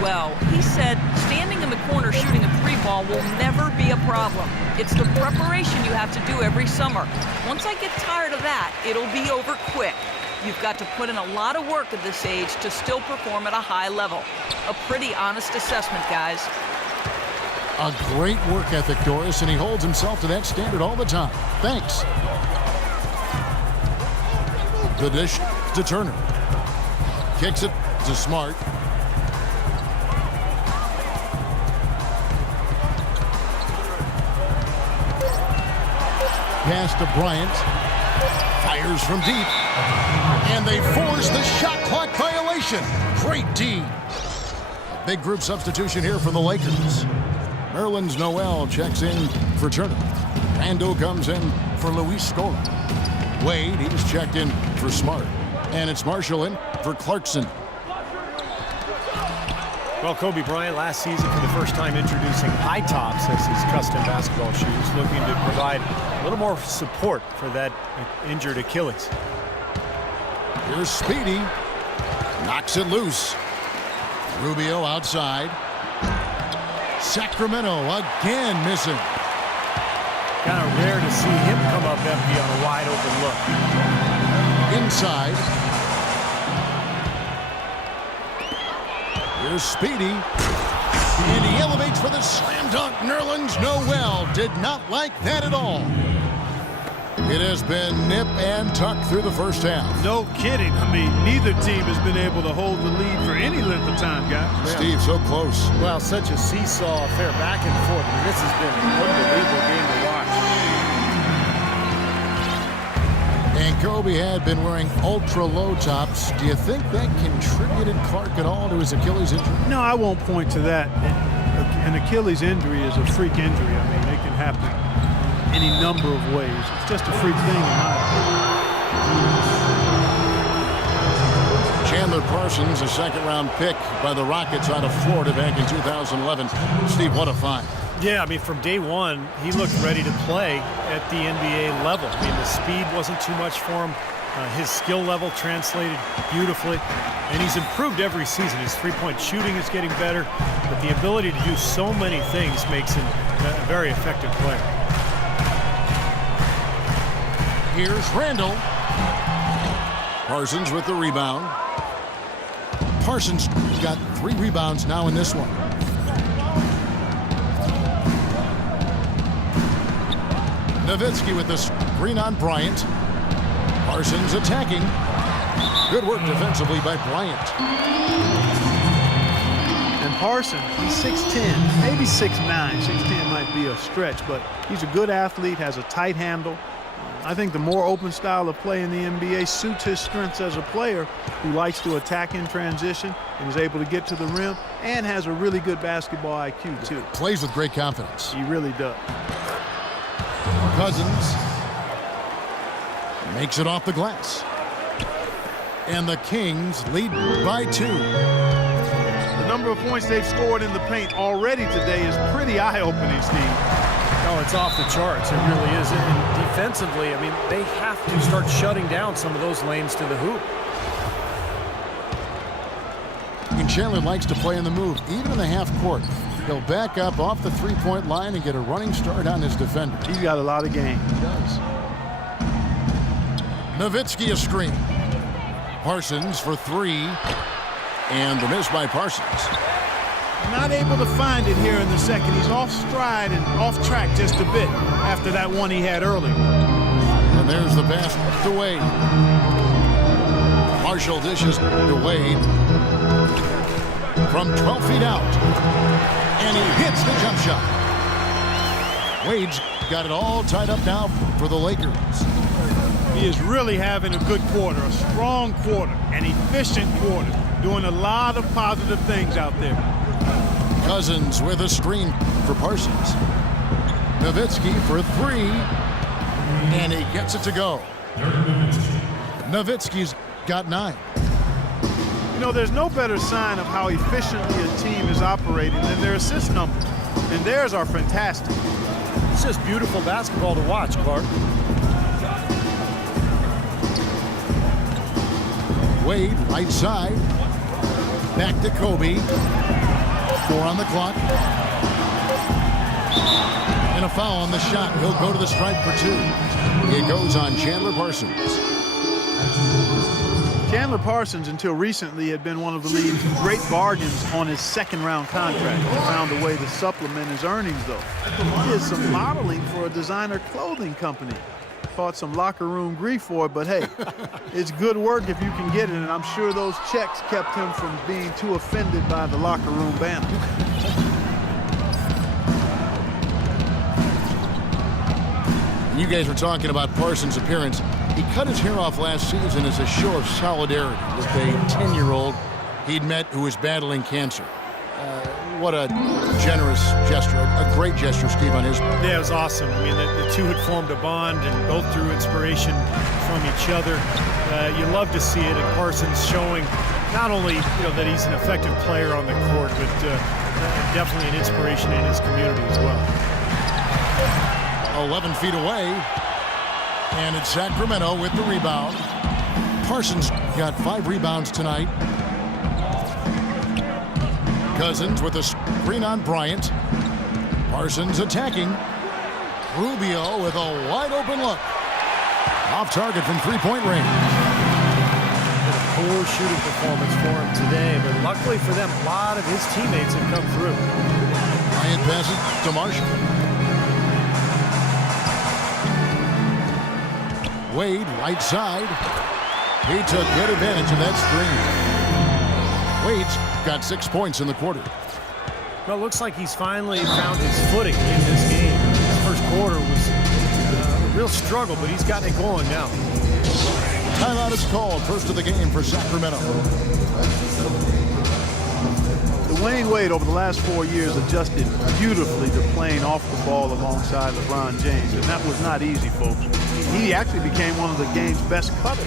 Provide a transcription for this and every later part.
well. He said standing in the corner shooting a three ball will never be a problem. It's the preparation you have to do every summer. Once I get tired of that, it'll be over quick. You've got to put in a lot of work at this age to still perform at a high level. A pretty honest assessment, guys. A great work ethic, Doris, and he holds himself to that standard all the time. Thanks. The dish to Turner. Kicks it to Smart. Pass to Bryant. Fires from deep. And they force the shot clock violation. Great D. A big group substitution here for the Lakers. Nerlens Noel checks in for Turner. Randall comes in for Luis Scola. Wade, he's checked in for Smart. And it's Marshall in for Clarkson. Well, Kobe Bryant last season for the first time introducing high tops as his custom basketball shoes, looking to provide a little more support for that injured Achilles. Here's Speedy. Knocks it loose. Rubio outside. Sacramento again missing. Kind of rare to see him come up empty on a wide open look. Inside. Here's Speedy. And he elevates for the slam dunk. Nerlens Noel did not like that at all. It has been nip and tuck through the first half. No kidding. I mean, neither team has been able to hold the lead for any length of time, guys. Steve, so close. Well, such a seesaw affair back and forth. I mean, this has been an unbelievable game to watch. And Kobe had been wearing ultra-low tops. Do you think that contributed Clark at all to his Achilles injury? No, I won't point to that. An Achilles injury is a freak injury. I mean, it can happen any number of ways. It's just a freak thing in my opinion. Chandler Parsons, a second-round pick by the Rockets out of Florida back in 2011. Steve, what a find. Yeah, I mean, from day one, he looked ready to play at the NBA level. I mean, the speed wasn't too much for him. His skill level translated beautifully, and he's improved every season. His three-point shooting is getting better, but the ability to do so many things makes him a very effective player. Here's Randall. Parsons with the rebound. Parsons got 3 rebounds now in this one. Nowitzki with the screen on Bryant. Parsons attacking. Good work defensively by Bryant. And Parsons, he's 6'10", maybe 6'9". 6'10" might be a stretch, but he's a good athlete, has a tight handle. I think the more open style of play in the NBA suits his strengths as a player who likes to attack in transition and is able to get to the rim and has a really good basketball IQ, too. Plays with great confidence. He really does. Cousins makes it off the glass. And the Kings lead by 2. The number of points they've scored in the paint already today is pretty eye-opening, Steve. Oh, it's off the charts. It really is. And defensively, I mean, they have to start shutting down some of those lanes to the hoop. And Chandler likes to play in the move, even in the half court. He'll back up off the three-point line and get a running start on his defender. He's got a lot of game. He does. Nowitzki a screen. Parsons for 3. And the miss by Parsons. Not able to find it here in the second. He's off stride and off track just a bit after that one he had earlier. And there's the pass to Wade. Marshall dishes to Wade. From 12 feet out. And he hits the jump shot. Wade's got it all tied up now for the Lakers. He is really having a good quarter, a strong quarter, an efficient quarter, doing a lot of positive things out there. Cousins with a screen for Parsons. Nowitzki for 3. And he gets it to go. Nowitzki's got 9. You know, there's no better sign of how efficiently a team is operating than their assist numbers. And theirs are fantastic. It's just beautiful basketball to watch, Clark. Wade, right side. Back to Kobe. 4 on the clock. And a foul on the shot. He'll go to the stripe for 2. It goes on Chandler Parsons. Chandler Parsons, until recently, had been one of the league's great bargains on his second-round contract. He found a way to supplement his earnings, though. He did some modeling for a designer clothing company. Fought some locker room grief for it, but hey, it's good work if you can get it, and I'm sure those checks kept him from being too offended by the locker room banner. You guys were talking about Parsons' appearance. He cut his hair off last season as a show of solidarity with a 10-year-old he'd met who was battling cancer. What a generous gesture, a great gesture, Steve, on his part. Yeah, it was awesome. I mean, the two had formed a bond and both drew inspiration from each other. You love to see it, and Parsons showing not only that he's an effective player on the court, but definitely an inspiration in his community as well. 11 feet away, and it's Sacramento with the rebound. Parsons got 5 rebounds tonight. Cousins with a screen on Bryant. Parsons attacking. Rubio with a wide-open look. Off target from three-point range. Poor shooting performance for him today, but luckily for them, a lot of his teammates have come through. Bryant passes to Marshall. Wade, right side. He took good advantage of that screen. Wade's got 6 points in the quarter. Well, it looks like he's finally found his footing in this game. The first quarter was a real struggle, but he's gotten it going now. Timeout is called. First of the game for Sacramento. Dwayne Wade over the last 4 years adjusted beautifully to playing off the ball alongside LeBron James, and that was not easy, folks. He actually became one of the game's best cutters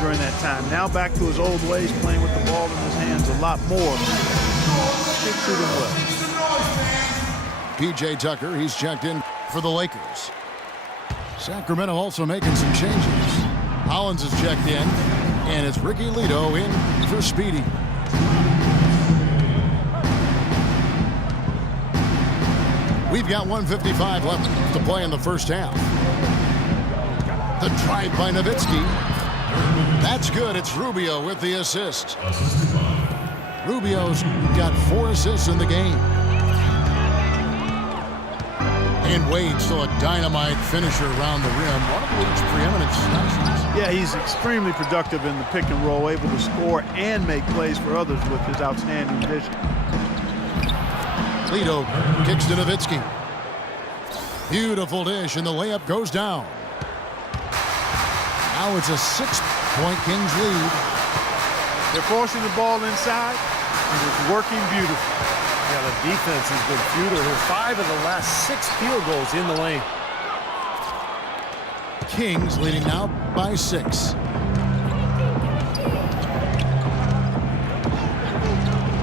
during that time. Now back to his old ways, playing with the ball in his hands a lot more. Stick to them well. P.J. Tucker, he's checked in for the Lakers. Sacramento also making some changes. Hollins is checked in, and it's Ricky Lito in for Speedy. We've got 1:55 left to play in the first half. The drive by Nowitzki. That's good. It's Rubio with the assist. Rubio's got 4 assists in the game. And Wade still a dynamite finisher around the rim. One of the league's preeminent slashes. Yeah, he's extremely productive in the pick and roll, able to score and make plays for others with his outstanding vision. Lito kicks to Nowitzki. Beautiful dish, and the layup goes down. Now it's a 6-point Kings lead. They're forcing the ball inside, and it's working beautifully. Yeah, the defense has been futile here. 5 of the last 6 field goals in the lane. Kings leading now by 6.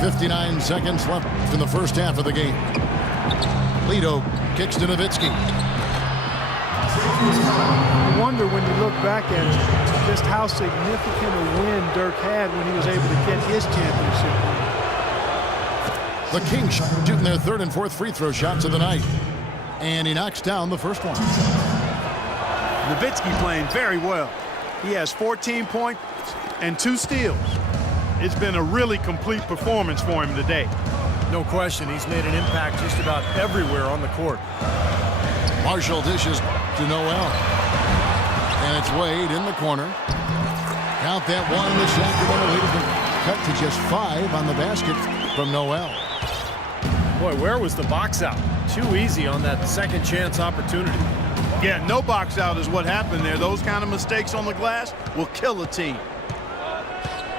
59 seconds left in the first half of the game. Lito kicks to Nowitzki. I wonder when you look back at it, just how significant a win Dirk had when he was able to get his championship win. The Kings shooting their 3rd and 4th free throw shots of the night. And he knocks down the first one. Nowitzki playing very well. He has 14 points and 2 steals. It's been a really complete performance for him today. No question, he's made an impact just about everywhere on the court. Marshall dishes to Noel. And it's Wade in the corner. Count that one. The Sacramento lead has been cut to just 5 on the basket from Noel. Boy, where was the box out? Too easy on that second chance opportunity. Yeah, no box out is what happened there. Those kind of mistakes on the glass will kill a team.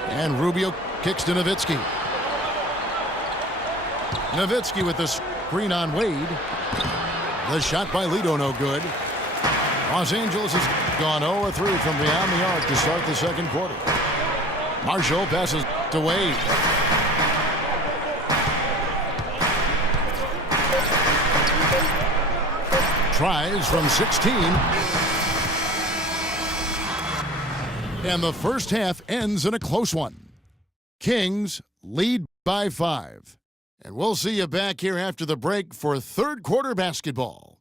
And Rubio kicks to Nowitzki. Nowitzki with the screen on Wade. The shot by Lito no good. Los Angeles has gone 0-3 from beyond the arc to start the second quarter. Marshall passes to Wade. Tries from 16. And the first half ends in a close one. Kings lead by 5. And we'll see you back here after the break for third quarter basketball.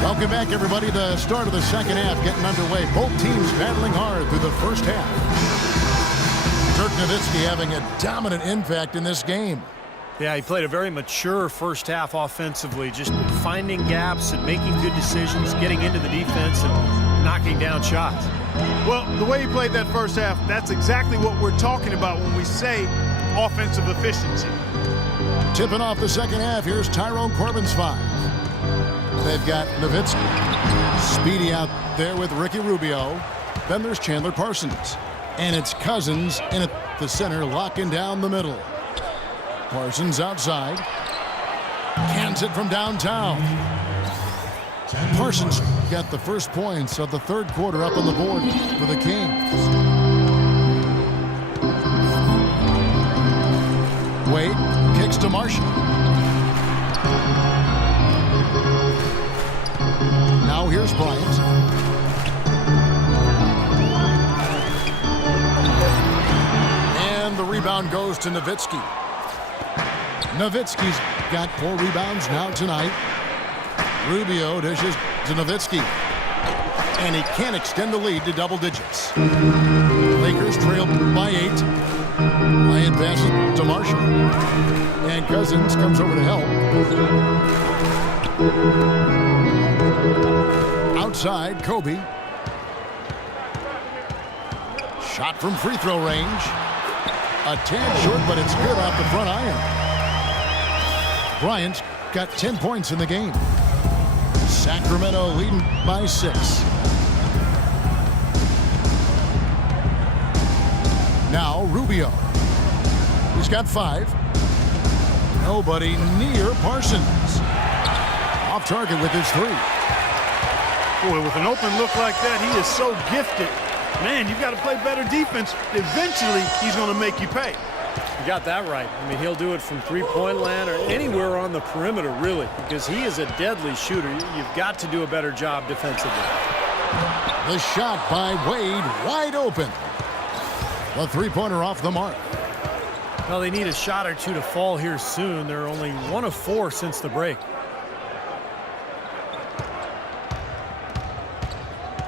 Welcome back, everybody. The start of the second half getting underway. Both teams battling hard through the first half. Dirk Nowitzki having a dominant impact in this game. Yeah, he played a very mature first half offensively, just finding gaps and making good decisions, getting into the defense and knocking down shots. Well, the way he played that first half, that's exactly what we're talking about when we say offensive efficiency. Tipping off the second half, here's Tyrone Corbin's 5. They've got Nowitzki. Speedy out there with Ricky Rubio. Then there's Chandler Parsons. And it's Cousins in at the center, locking down the middle. Parsons outside. Cans it from downtown. Parsons got the first points of the third quarter up on the board for the Kings. Wade kicks to Marshall. Now here's Bryant. And the rebound goes to Nowitzki. Nowitzki's got 4 rebounds now tonight. Rubio dishes to Nowitzki. And he can't extend the lead to double digits. Lakers trail by 8. Bryant passes to Marshall. And Cousins comes over to help. Outside, Kobe. Shot from free throw range. A tad short, but it's good off the front iron. Bryant's got 10 points in the game. Sacramento leading by 6. Now Rubio. He's got 5. Nobody near Parsons. Off target with his 3. Boy, with an open look like that, he is so gifted. Man, you've got to play better defense. Eventually, he's going to make you pay. You got that right. I mean, he'll do it from three-point land or anywhere on the perimeter, really, because he is a deadly shooter. You've got to do a better job defensively. The shot by Wade, wide open. The three-pointer off the mark. Well, they need a shot or two to fall here soon. They're only 1 of 4 since the break.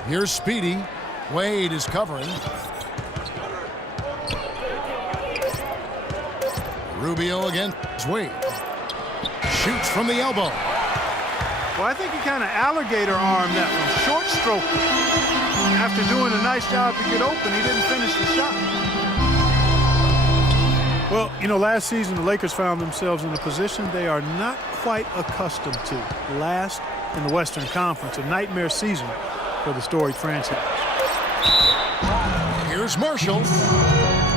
Here's Speedy. Wade is covering. Rubio against Wade. Shoots from the elbow. Well, I think he kind of alligator armed that one. Short stroke. After doing a nice job to get open, he didn't finish the shot. Well, you know, last season the Lakers found themselves in a position they are not quite accustomed to. Last in the Western Conference, a nightmare season for the storied franchise. Here's Marshall.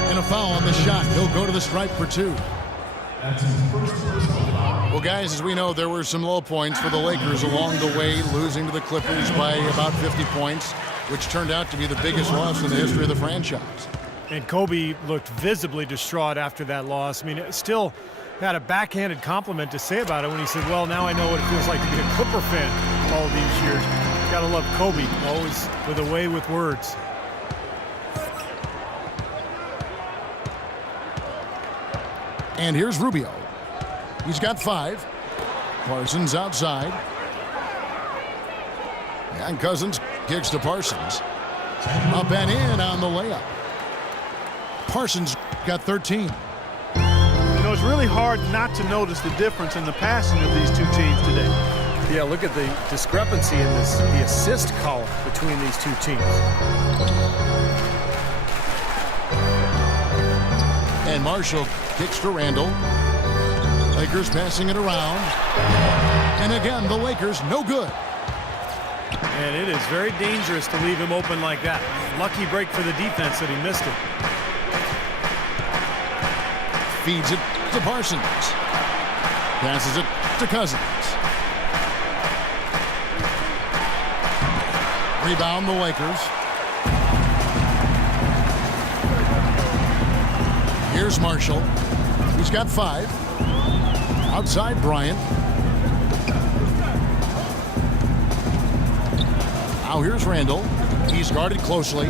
And a foul on the shot. He'll go to the stripe for 2. Well, guys, as we know, there were some low points for the Lakers along the way, losing to the Clippers by about 50 points, which turned out to be the biggest loss in the history of the franchise. And Kobe looked visibly distraught after that loss. I mean, it still had a backhanded compliment to say about it when he said, well, now I know what it feels like to be a Clipper fan all these years. Gotta love Kobe, always with a way with words. And here's Rubio. He's got 5. Parsons outside. And Cousins kicks to Parsons. Up and in on the layup. Parsons got 13. You know, it's really hard not to notice the difference in the passing of these two teams today. Yeah, look at the discrepancy in the assist column between these two teams. And Marshall kicks to Randall. Lakers passing it around. And again, the Lakers no good. And it is very dangerous to leave him open like that. Lucky break for the defense that he missed it. Feeds it to Parsons. Passes it to Cousins. Rebound the Lakers. Here's Marshall. He's got 5. Outside Bryant. Now here's Randall. He's guarded closely.